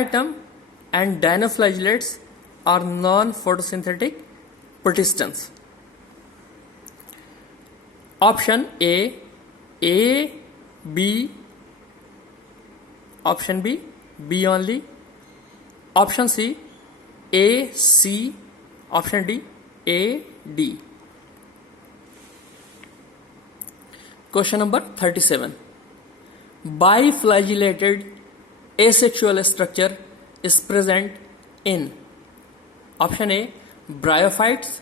diatom and dinoflagellates are non-photosynthetic protistans. Option A, B. Option B, B only. Option C, A, C. Option D, A, D. Question number 37. Biflagellated asexual structure is present in option A, bryophytes,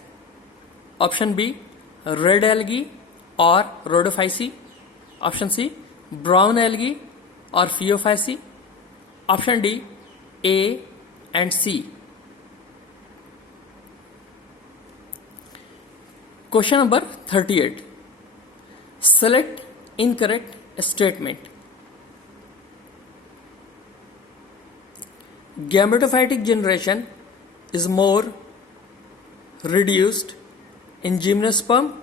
option B, red algae or rhodophyceae, option C, brown algae or phaeophyceae, option D, A and C. Question number 38. Select incorrect statement. Gametophytic generation is more reduced in gymnosperm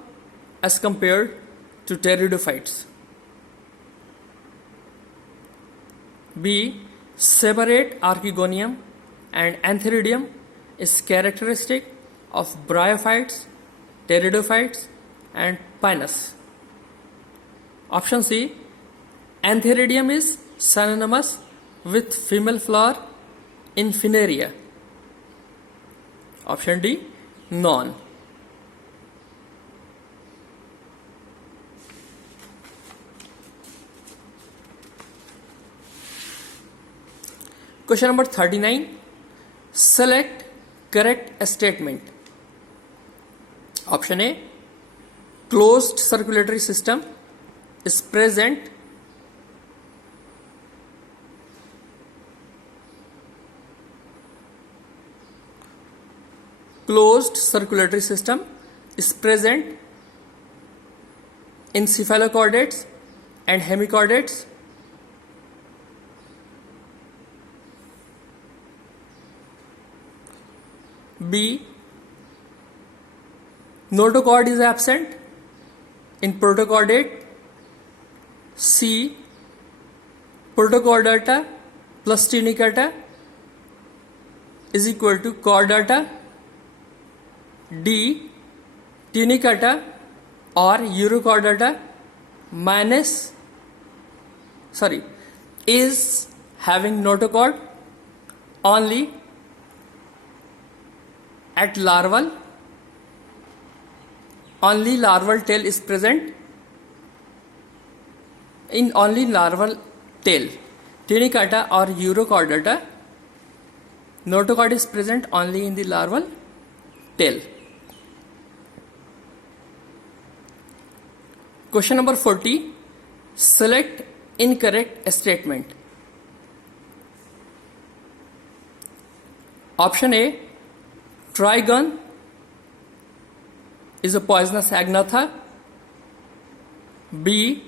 as compared to pteridophytes. B. Separate archegonium and antheridium is characteristic of bryophytes, pteridophytes and pinus. Option C. Antheridium is synonymous with female flower in Fineria. Option D, non. Question number 39. Select correct statement. Option A, closed circulatory system is present in cephalochordates and hemichordates. B. Notochord is absent in protochordate. C. Protochordata plus tunicata is equal to chordata. D. Tunicata or urochordata is having notochord only at larval. Only larval tail is present in only larval tail. Tunicata or urochordata, notochord is present only in the larval tail. Question number 40. Select incorrect statement. Option A, trigon is a poisonous agnatha. B,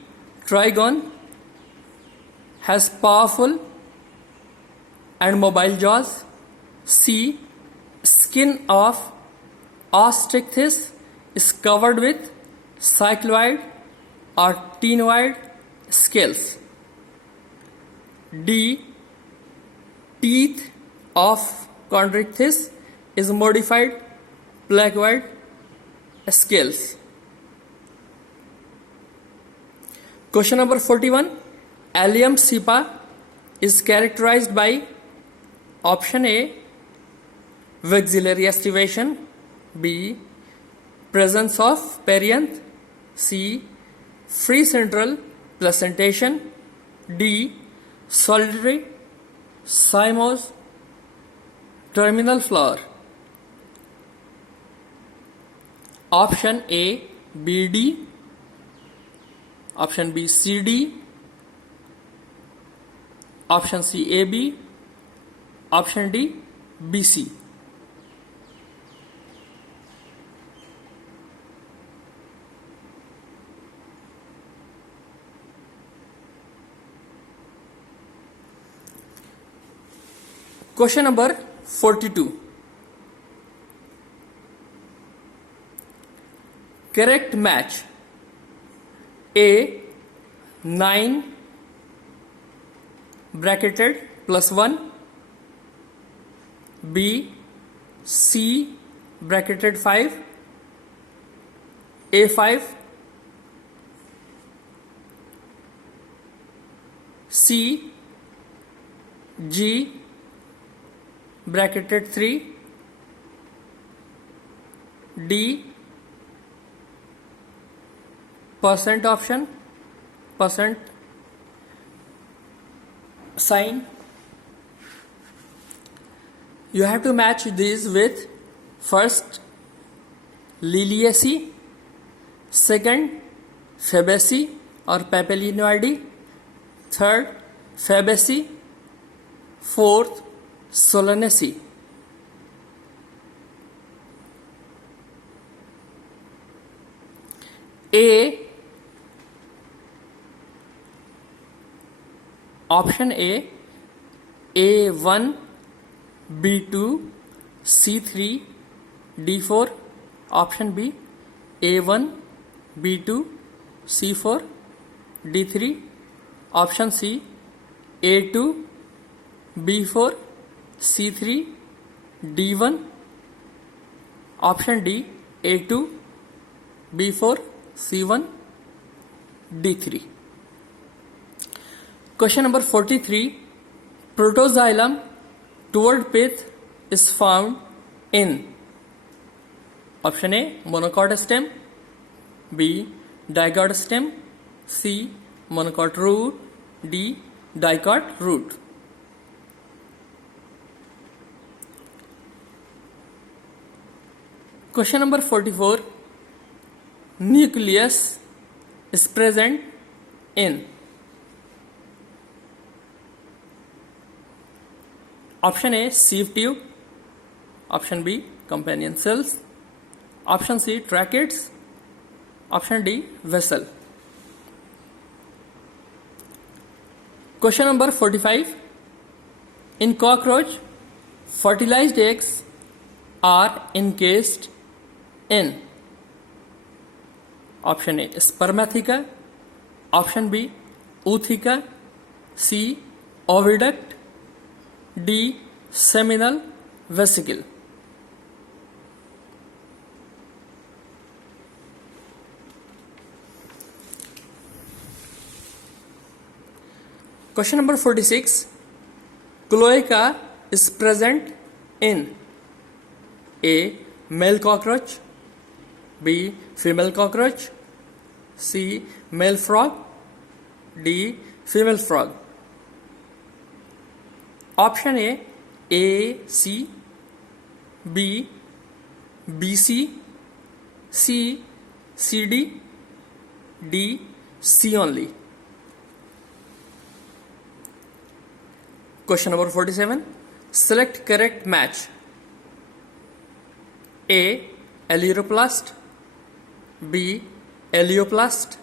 trigon has powerful and mobile jaws. C, skin of Ostrichthys is covered with cycloid or ctenoid scales. D, teeth of Chondrichthyes is modified placoid scales. Question number 41. Allium cepa is characterized by option A, vexillary estivation. B, presence of perianth. C, free central placentation. D, solitary cymose terminal flower. Option A, B, D. Option B, C, D. Option C, A, B. Option D, B, C. Question number 42. Correct match. A, 9 bracketed plus 1. B C bracketed 5, A5, C G bracketed 3, D percent option, percent sign. You have to match these with first Liliaceae, second Fabaceae or Papilioideae, third Fabaceae, fourth Solanaceae. A, option A, A1, B2, C3, D4. Option B, A1, B2, C4, D3. Option C, A2, B4, C3, D1. Option D, A2, B4, C1, D3. Question number 43. Protoxylem toward pith is found in option A, monocot stem, B, dicot stem, C, monocot root, D, dicot root. Question number 44. Nucleus is present in option A, sieve tube, option B, companion cells, option C, tracheids, option D, vessel. Question number 45. In cockroach, fertilized eggs are encased in option A, spermatheca, option B, ootheca, C, oviduct, D, seminal vesicle. Question number 46. Cloaca is present in A, male cockroach, B, female cockroach, C, male frog, D, female frog. Option A, C, B, BC, C, CD, D, C only. Question number 47. Select correct match. A, aleuroplast, B, elaioplast,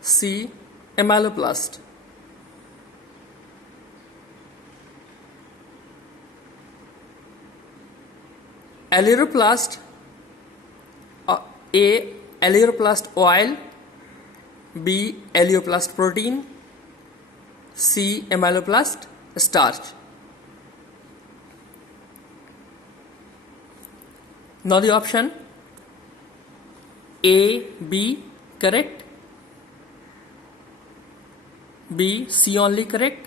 C, amyloplast. Aleuroplast, A, aleuroplast oil, B, elaioplast protein, C, amyloplast starch. Now the option A, B correct, B, C only correct,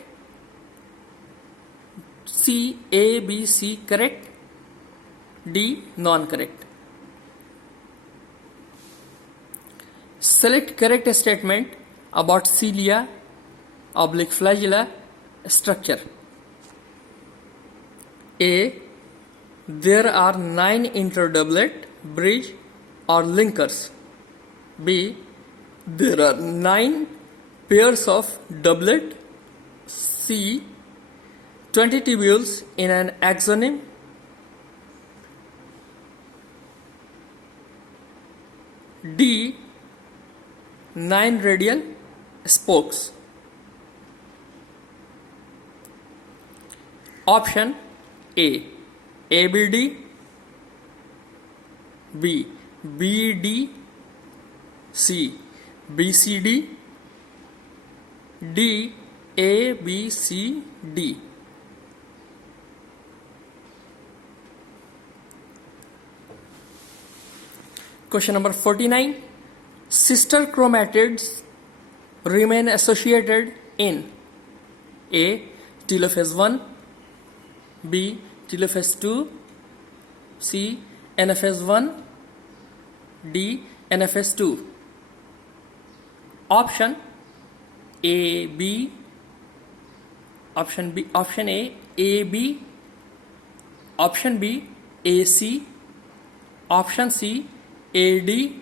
C, A, B, C correct, D, non-correct. Select correct statement about cilia oblique flagella structure. A, there are 9 interdoublet, bridge or linkers. B, there are 9 pairs of doublet. C, 20 tubules in an axoneme. D, 9 radial spokes. Option A, ABD, B, BD, C, BCD, D, ABCD. Question number 49. Sister chromatids remain associated in A. Telophase 1, B. Telophase 2, C. Anaphase 1, D. Anaphase 2. Option A, B. Option B, option A, A, B. Option B, A, C. Option C, A, D.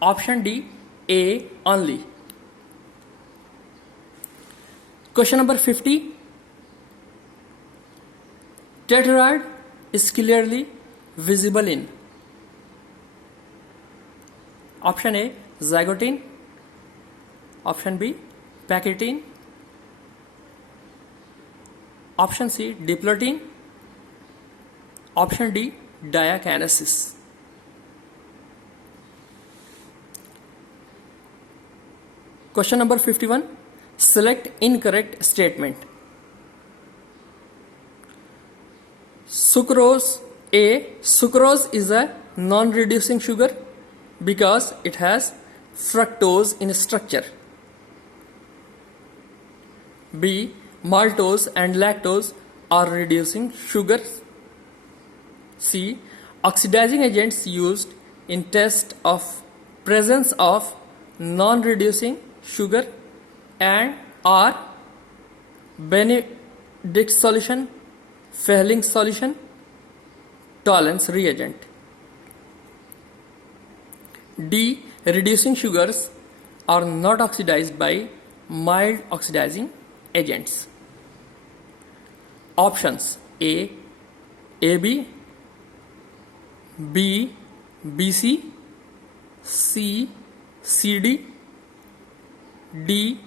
Option D, A only. Question number 50. Tetrad is clearly visible in option A, zygotine. Option B, pachytine. Option C, diplotin. Option D, diakinesis. Question number 51. Select incorrect statement. Sucrose. A. Sucrose is a non-reducing sugar because it has fructose in structure. B. Maltose and lactose are reducing sugars. C. Oxidizing agents used in test of presence of non-reducing sugar and are Benedict solution, Fehling solution, Tollens reagent. D. Reducing sugars are not oxidized by mild oxidizing agents. Options A, AB, B, BC, C, CD, D,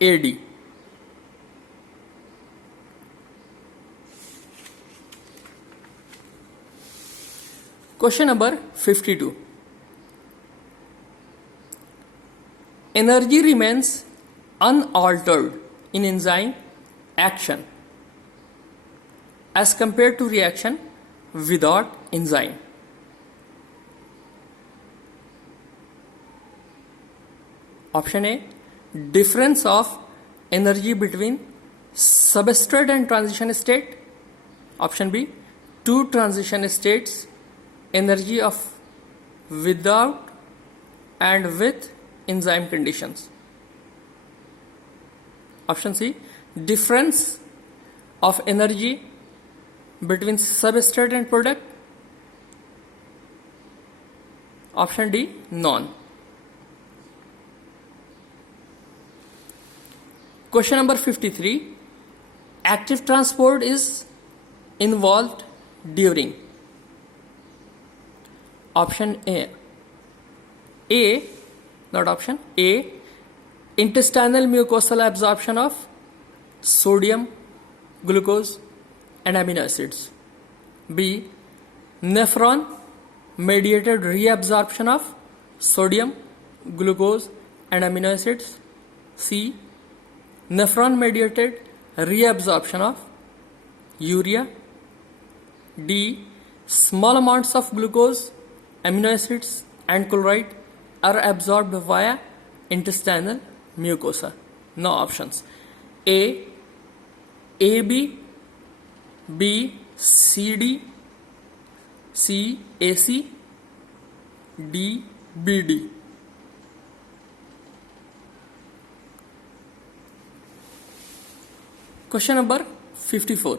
AD. Question number 52. Energy remains unaltered in enzyme action as compared to reaction without enzyme. Option A, difference of energy between substrate and transition state. Option B, two transition states, energy of without and with enzyme conditions. Option C, difference of energy between substrate and product. Option D, none. Question number 53. Active transport is involved during option A, not option A, intestinal mucosal absorption of sodium, glucose and amino acids. B, nephron mediated reabsorption of sodium, glucose and amino acids. C, nephron mediated reabsorption of urea. D, small amounts of glucose, amino acids and chloride are absorbed via intestinal mucosa. No options. A, AB, B, CD, C, AC, D, BD. Question number 54.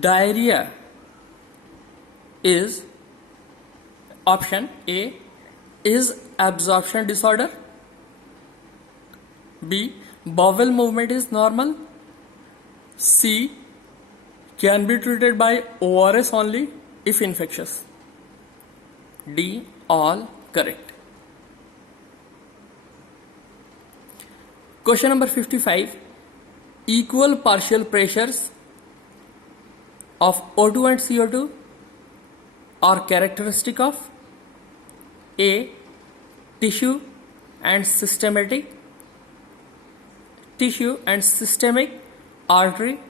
Diarrhea is option A, is absorption disorder. B, bowel movement is normal. C, can be treated by ORS only if infectious. D, all correct. Question number 55. Equal partial pressures of O2 and CO2 are characteristic of A, tissue and systemic artery.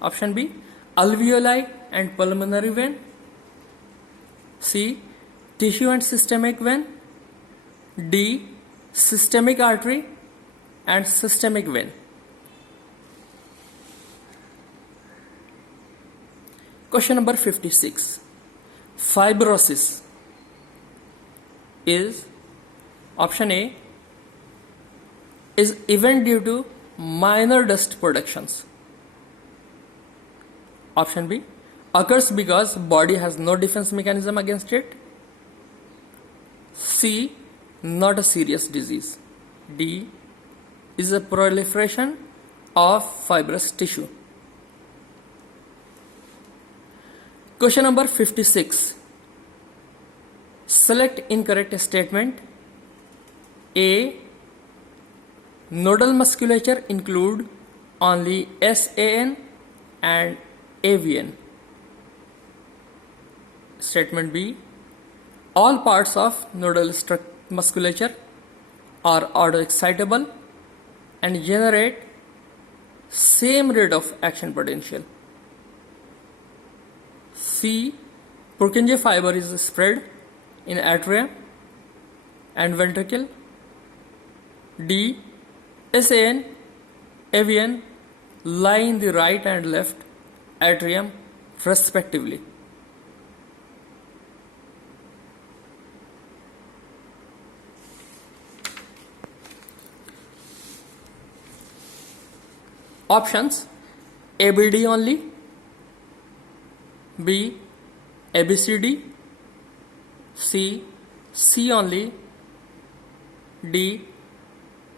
Option B, alveoli and pulmonary vein. C, tissue and systemic vein, D. systemic artery and systemic vein. Question number 56. Fibrosis is, option A, is event due to minor dust productions. Option B, occurs because body has no defense mechanism against it. C, not a serious disease. D, is a proliferation of fibrous tissue. Question number 56. Select incorrect statement. A, nodal musculature include only SAN and AVN. Statement B, all parts of nodal musculature are autoexcitable and generate same rate of action potential. C, Purkinje fiber is spread in atrium and ventricle. D, SAN, AVN lie in the right and left atrium respectively. Options: ABD only, B, ABCD, C, C only, D,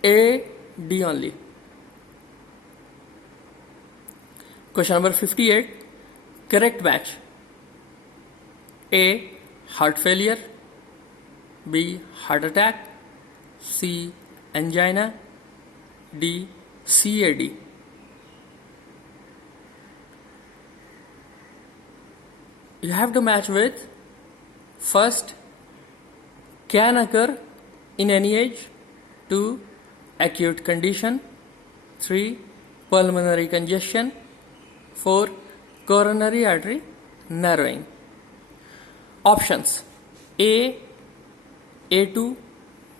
AD only. Question number 58. Correct match. A, heart failure, B, heart attack, C, angina, D, CAD. You have to match with first, can occur in any age, 2, acute condition, 3, pulmonary congestion, 4, coronary artery narrowing. Options: A, A2,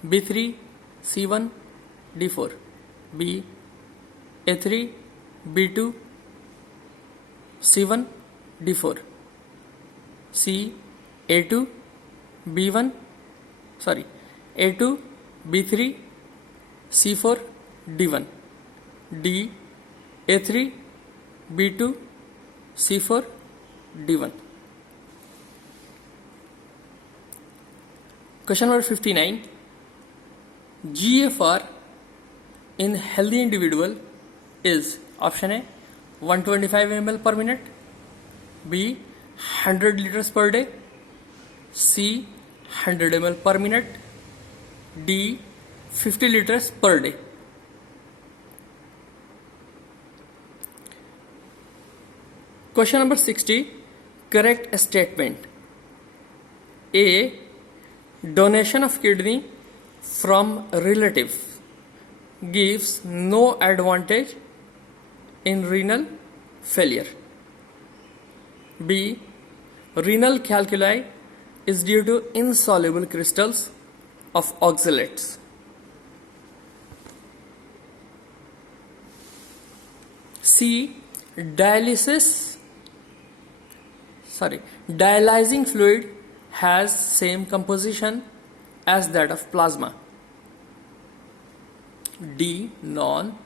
B3, C1, D4, B, A3, B2, C1, D4, C, A2, B1, A2, B3, C4, D1, D, A3, B2, C4, D1. Question number 59. GFR in healthy individual is, option A, 125 ml per minute, B, 100 liters per day, C, 100 ml per minute, D, 50 liters per day. Question number 60. Correct statement. A, donation of kidney from relative gives no advantage in renal failure. B, renal calculi is due to insoluble crystals of oxalates. C, dialyzing fluid has same composition as that of plasma. D, non.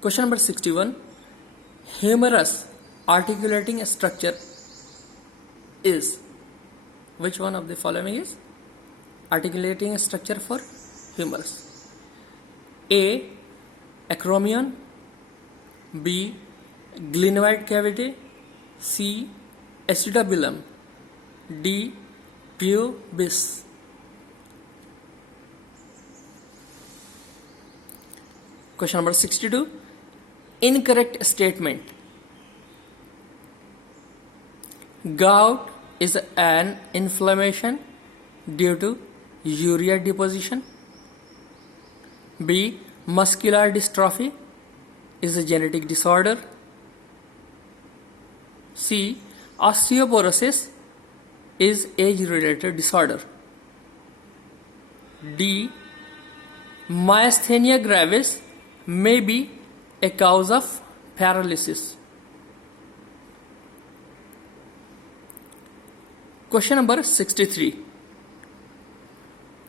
Question number 61. Humerus articulating structure is, which one of the following is articulating structure for humerus? A, acromion, B, glenoid cavity, C, acetabulum, D, pubis. Question number 62. Incorrect statement. Gout is an inflammation due to urea deposition. B, muscular dystrophy is a genetic disorder. C, Osteoporosis is age-related disorder. D. Myasthenia gravis may be a cause of paralysis. Question number 63.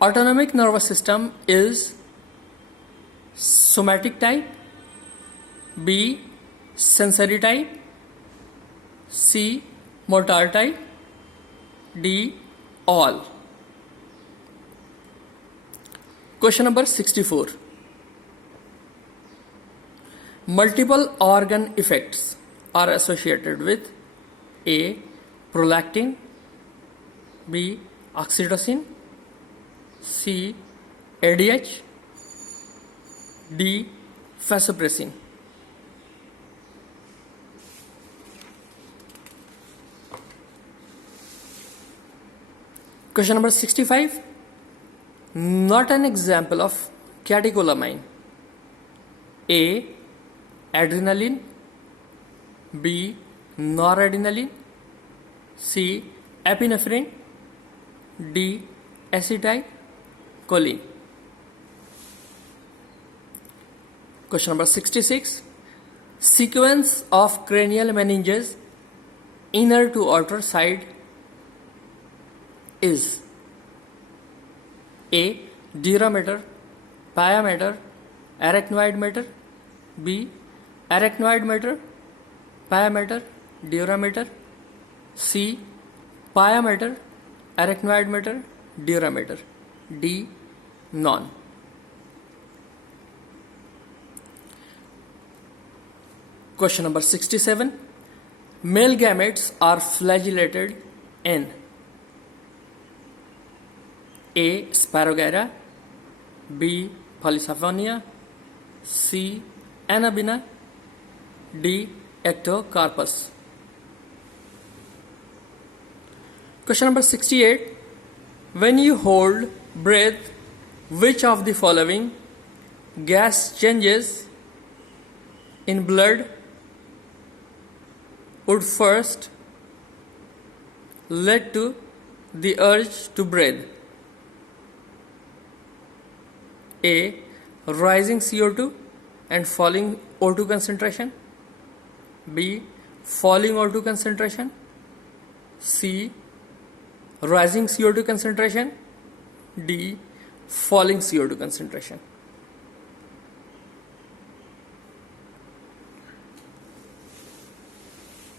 Autonomic nervous system is somatic type, B. sensory type, C. motor type, D. all. Question number 64. Multiple organ effects are associated with A. prolactin, B. oxytocin, C. ADH, D. vasopressin. Question number 65. Not an example of catecholamine. A. adrenaline, B. noradrenaline, C. epinephrine, D. acetylcholine. Question number 66. Sequence of cranial meninges inner to outer side is A. dura mater, pia mater, arachnoid mater, B. arachnoid mater, pia mater, dura mater, C. pia mater, arachnoid mater, dura mater, D. none. Question number 67. Male gametes are flagellated in A. Sparogyra, B. Polycyphonia, C. Anabina, D. Ectocarpus. Question number 68. When you hold breath, which of the following gas changes in blood would first lead to the urge to breathe? A. rising CO2 and falling O2 concentration, B. falling O2 concentration, C. rising CO2 concentration, D. falling CO2 concentration.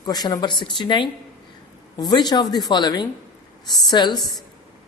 Question number 69. Which of the following cells